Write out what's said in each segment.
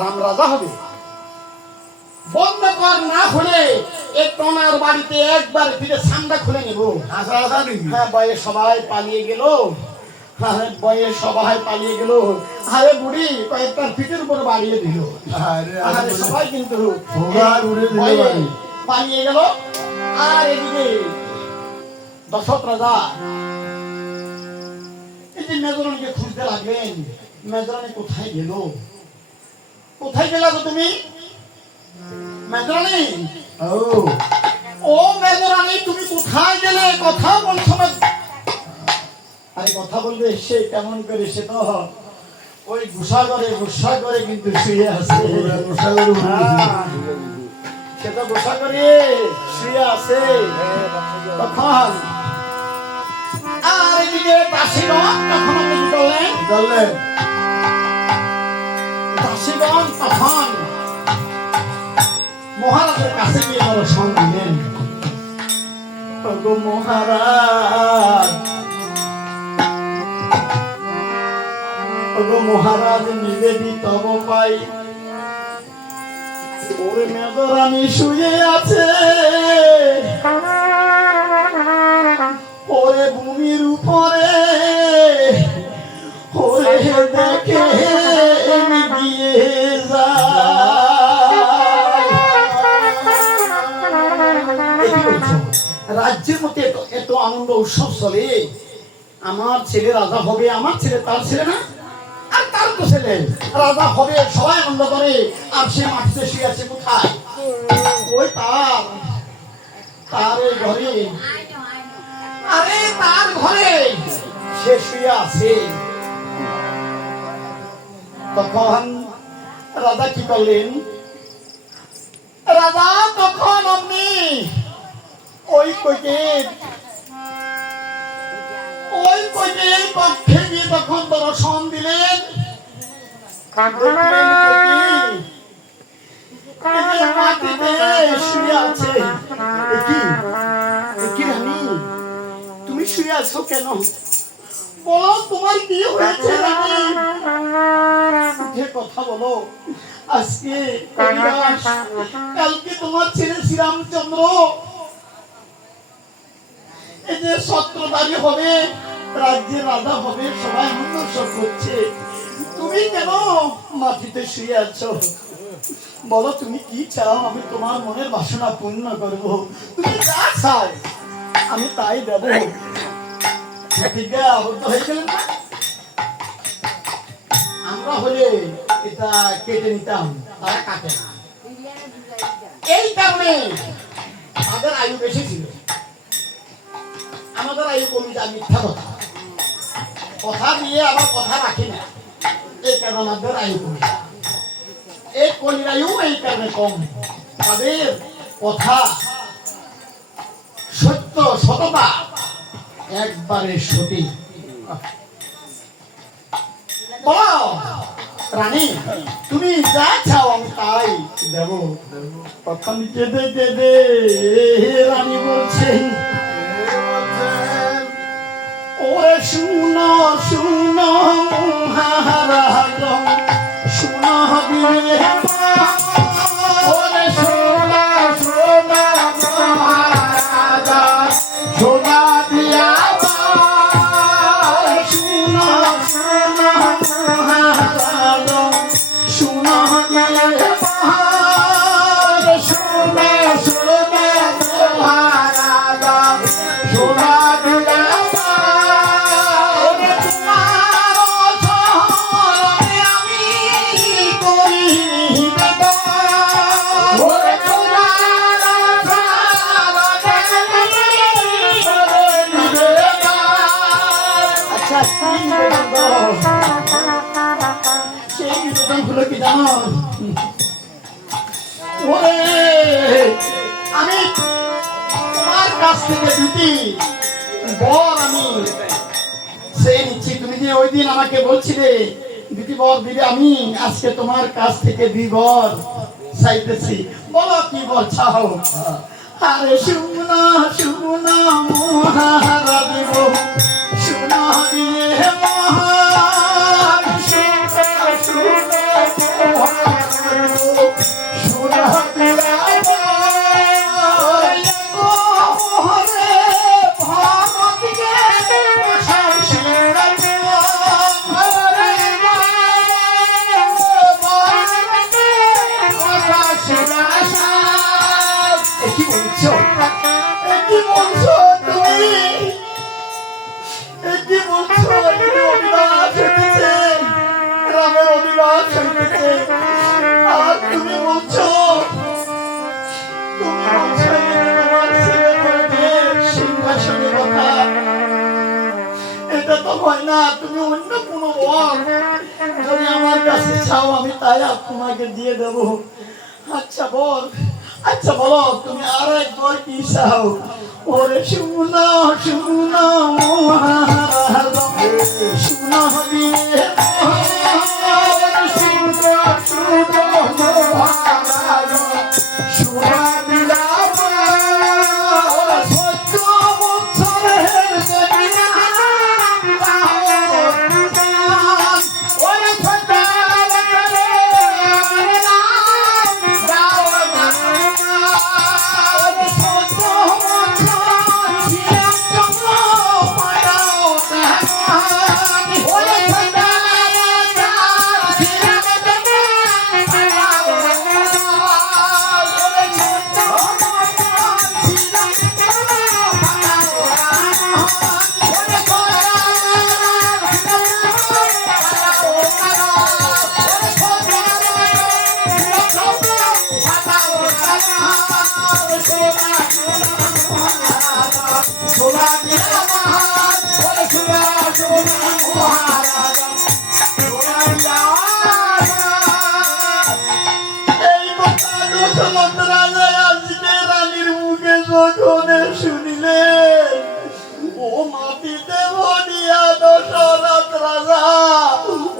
রাম রাজা হবে। বন্ধ কর না খুলে এক টনার বাড়িতে একবার ফিরে সামনে খুলে নেব। হ্যাঁ, বয়ের সবাই পালিয়ে গেল। বয়ের সবাই পালিয়ে গেল। আরে বুড়ি কয়েকটা পিঠের উপর বাড়িয়ে দিল। সবাই কিন্তু পালিয়ে গেল। আর এদিকে দশরথ রাজা এই যে মেজরানিকে খুঁজতে লাগলেন। মেজরানি কোথায় গেল? কোথায় গেলা গো তুমি মেজরানি? ও মেজরানি, তুমি কোথায় গেলে? কথা বলছো না। আরে কথা বলবে সে কেমন করে? সে তো ওই গুসা করে কিন্তু শুয়ে আছে। সে তো গুসা করে শুয়ে আছে। তখন আর এদিকে দাসীগণ তখন আপনি কি করলেন? দাসীগণ তখন মহারাজের কাছে গিয়ে দর্শন দিলেন। মহারাজ নিবেদি তব পাই ওরে মেজরানি শুয়ে আছে। ওরে ভূমির উপরে ওরে দেখে দিয়ে রাজ্যের মধ্যে এত আনন্দ উৎসব চলে। আমার ছেলে রাজা হবে, আমার ছেলে তার ছেলে না, আর তার তো ছেলে রাজা হবে, সবাই আনন্দ করে। আর সে মাটিতে শুয়ে আছে কোথায়? ওই তার ঘরে। আরে তার ঘরে সে শুয়ে আছে। তখন রাজা কি করলেন? রাজা তখন অমনি ওই কইটের পক্ষে গিয়ে তখন দর্শন দিলেন। মাটিতে শুয়ে আছে। রানী, তুমি শুয়ে আছো কেন? বলো তোমার কি হয়েছে রানী? কথা বলো। আজকে কালকে তোমার ছেলে শ্রীরামচন্দ্র এই যে ছত্রধারী হবে, রাজ্যের রাজা হবে, সবাই আনন্দ করছে। তুমি কেন মাটিতে শুয়ে আছো? বলো তুমি কি চাও? আমি তোমার মনের বাসনা পূর্ণ করব। তুমি যা চাও আমি তাই দেব। আবদ্ধ হয়ে গেলেন না? আমরা হলে এটা কেটে নিতাম, তারা কাটে না। এই কারণে তাদের আয়ু বেশি ছিল, আমাদের আয়ু কমে যায়। মিথ্যা কথা দিয়ে আবার কথা রাখি না, এই কারণে আমাদের আয়ু কমে যায়। এই কলির আয়ু এই কারণে কম। তাদের কথা সত্য, সততা একবারে সঠিক। বলো রানী, তুমি যা চাও আমি তাই দেব। তখন কেঁদে কেঁদে রানী বলছেন, শুনো মহারাজ শুনো দিলে ওরে শোনা শোনা মহারাজ শোনা দিয়া শুনো শুনো মহারাজ শুনো দিলে শোনা শোনা মহারাজ শোনা দিলে সেই নিবেদনগুলো কি জানো? ওরে আমি তোমার কাছ থেকে দুটি বর আমি সেই নিচ্ছি। তুমি যে ওই দিন আমাকে বলছিলে দুটি বর দিবে, আমি আজকে তোমার কাছ থেকে 2 বর চাইতেছি। বলো কি বর চাও? আরে শুনো শুনো মহারাজ শুনো দিয়ে মহান শুনো শুনো কি বলছো তুমি? কি বলছো? অভিবাস হইতেছে, গ্রামের অভিবাস হইতেছে, আর তুমি বলছো তোমার ছেলে সিংহাসনের কথা। এটা তো হয় না। তুমি অন্য কোনো বর যদি আমার কাছে চাও আমি তাই তোমাকে দিয়ে দেবো। আচ্ছা বল, আচ্ছা বলো তুমি আর একবার কি চাও? ওরে শুনো শুনো মহারাজ শুনো দিয়ে শুনো শুনো মহারাজ শুনো দিলা ১৪ বছরের রানীর মুখে যখন শুনিলে ও মাটিতে বলিয়া দশরথ রাজা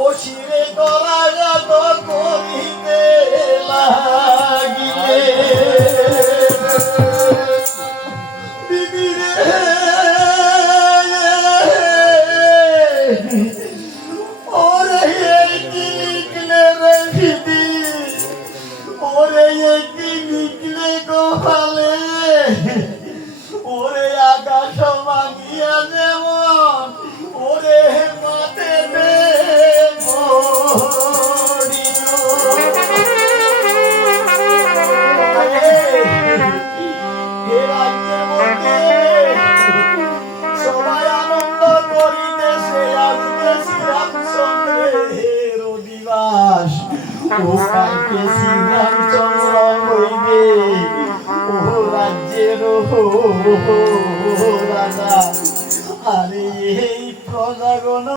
ও শিরে করাঘাত করিতে লাগিলে। দিদি রে ওরে কি নিকলে রে দিদি, ওরে কি নিকলে গোপালে, ওরে আকাশ ভাঙিয়া যেমন ওরে মাতে সবাই আনন্দ করিতেছে আজকে শ্রীরামচন্দ্রের অধিবাস। ও কাকে শ্রীরামচন্দ্র হইবে ও রাজ্যের রাজা। আরে এই প্রজাগণ